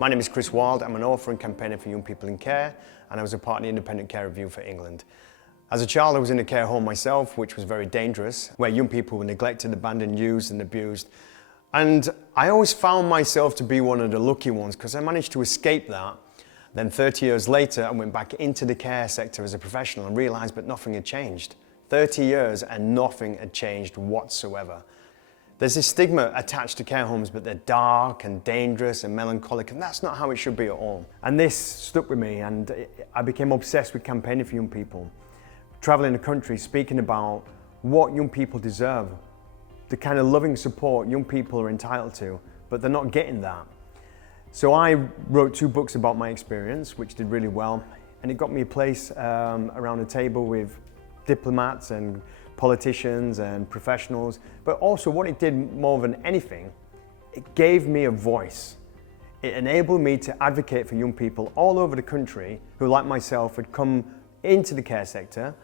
My name is Chris Wild. I'm an author and campaigner for Young People in Care, and I was a part of the Independent Care Review for England. As a child, I was in a care home myself, which was very dangerous, where young people were neglected, abandoned, used and abused. And I always found myself to be one of the lucky ones because I managed to escape that. Then 30 years later, I went back into the care sector as a professional and realised that nothing had changed. 30 years and nothing had changed whatsoever. There's this stigma attached to care homes, but they're dark and dangerous and melancholic, and that's not how it should be at all. And this stuck with me, and I became obsessed with campaigning for young people. Traveling the country, speaking about what young people deserve, the kind of loving support young people are entitled to, but they're not getting that. So I wrote 2 books about my experience, which did really well, and it got me a place around a table with diplomats and politicians and professionals, but also what it did more than anything, it gave me a voice. It enabled me to advocate for young people all over the country who, like myself, had come into the care sector,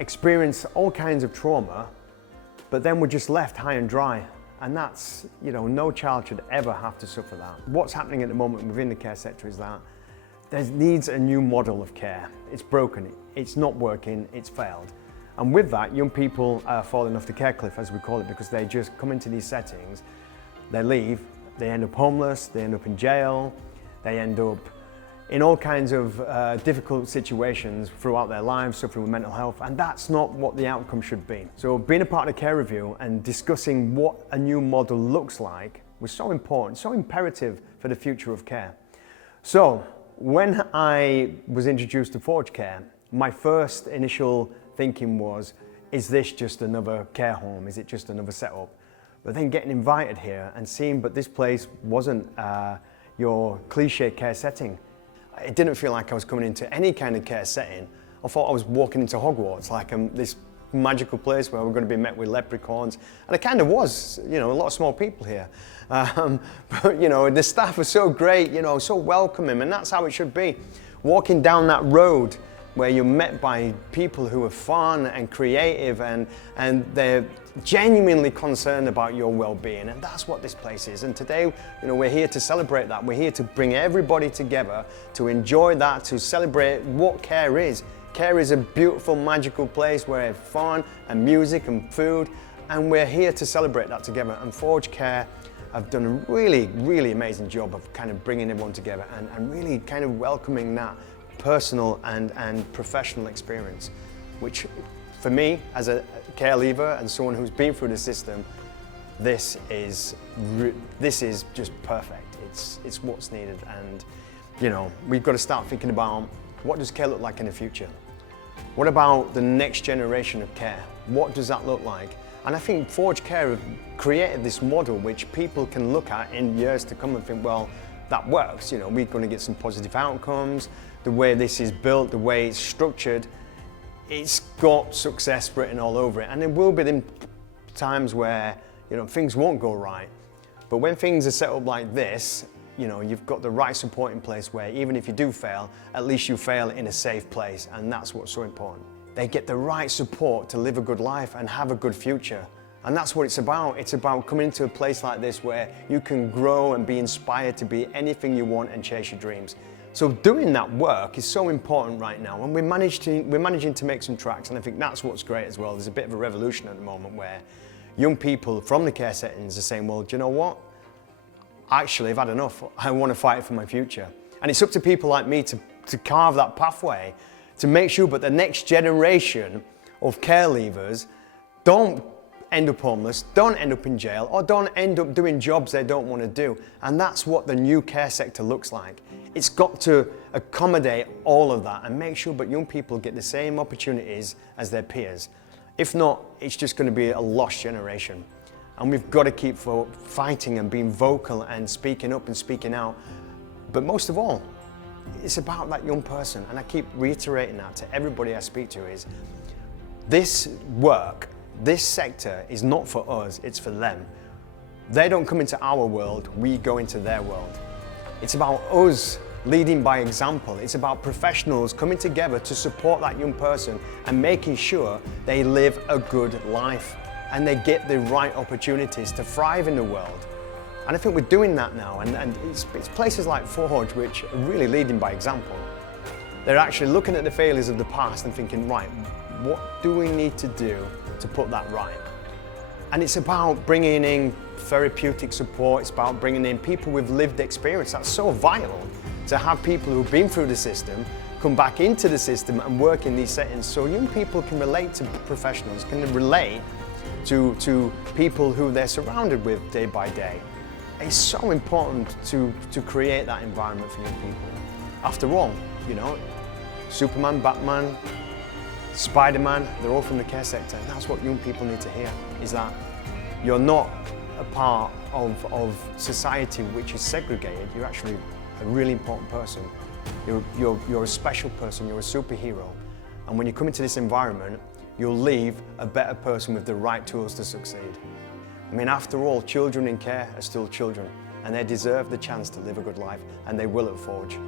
experienced all kinds of trauma, but then were just left high and dry. And that's, no child should ever have to suffer that. What's happening at the moment within the care sector is that there needs a new model of care. It's broken, it's not working, it's failed. And with that, young people are falling off the care cliff, as we call it, because they just come into these settings, they leave, they end up homeless, they end up in jail, they end up in all kinds of difficult situations throughout their lives, suffering with mental health, and that's not what the outcome should be. So being a part of the Care Review and discussing what a new model looks like was so important, so imperative for the future of care. So when I was introduced to Forge Care, my first initial thinking was, is this just another care home? Is it just another setup? But then getting invited here and seeing, but this place wasn't your cliche care setting. It didn't feel like I was coming into any kind of care setting. I thought I was walking into Hogwarts, like this magical place where we're going to be met with leprechauns. And it kind of was, a lot of small people here. But, the staff are so great, so welcoming, and that's how it should be. Walking down that road where you're met by people who are fun and creative and they're genuinely concerned about your well-being, and that's what this place is. And today, we're here to celebrate that. We're here to bring everybody together to enjoy that, to celebrate what care is. Care is a beautiful, magical place where there's fun and music and food, and we're here to celebrate that together. And Forge Care have done a really, really amazing job of kind of bringing everyone together and really kind of welcoming that personal and professional experience, which for me as a care leaver and someone who's been through the system, this is just perfect. It's what's needed, and we've got to start thinking about what does care look like in the future? What about the next generation of care? What does that look like? And I think Forge Care have created this model which people can look at in years to come and think, well, that works. We're going to get some positive outcomes. The way this is built, the way it's structured, it's got success written all over it. And there will be times where, things won't go right. But when things are set up like this, you've got the right support in place where even if you do fail, at least you fail in a safe place. And that's what's so important. They get the right support to live a good life and have a good future. And that's what it's about. It's about coming into a place like this where you can grow and be inspired to be anything you want and chase your dreams. So doing that work is so important right now, and we're managing to make some tracks, and I think that's what's great as well. There's a bit of a revolution at the moment where young people from the care settings are saying, well, do you know what? Actually, I've had enough. I want to fight for my future. And it's up to people like me to carve that pathway, to make sure that the next generation of care leavers don't end up homeless, don't end up in jail, or don't end up doing jobs they don't want to do. And that's what the new care sector looks like. It's got to accommodate all of that and make sure that young people get the same opportunities as their peers. If not, it's just going to be a lost generation. And we've got to keep fighting and being vocal and speaking up and speaking out. But most of all, it's about that young person. And I keep reiterating that to everybody I speak to is, this work, this sector is not for us, it's for them. They don't come into our world, we go into their world. It's about us leading by example. It's about professionals coming together to support that young person and making sure they live a good life and they get the right opportunities to thrive in the world. And I think we're doing that now, and it's places like Forge which are really leading by example. They're actually looking at the failures of the past and thinking, right, what do we need to do to put that right? And it's about bringing in therapeutic support, it's about bringing in people with lived experience. That's so vital, to have people who've been through the system come back into the system and work in these settings, so young people can relate to professionals, can relate to people who they're surrounded with day by day. It's so important to create that environment for young people. After all, you know, Superman, Batman, Spider-Man, they're all from the care sector. And that's what young people need to hear, is that you're not a part of society which is segregated. You're actually a really important person. You're a special person, you're a superhero. And when you come into this environment, you'll leave a better person with the right tools to succeed. I mean, after all, children in care are still children, and they deserve the chance to live a good life, and they will at Forge.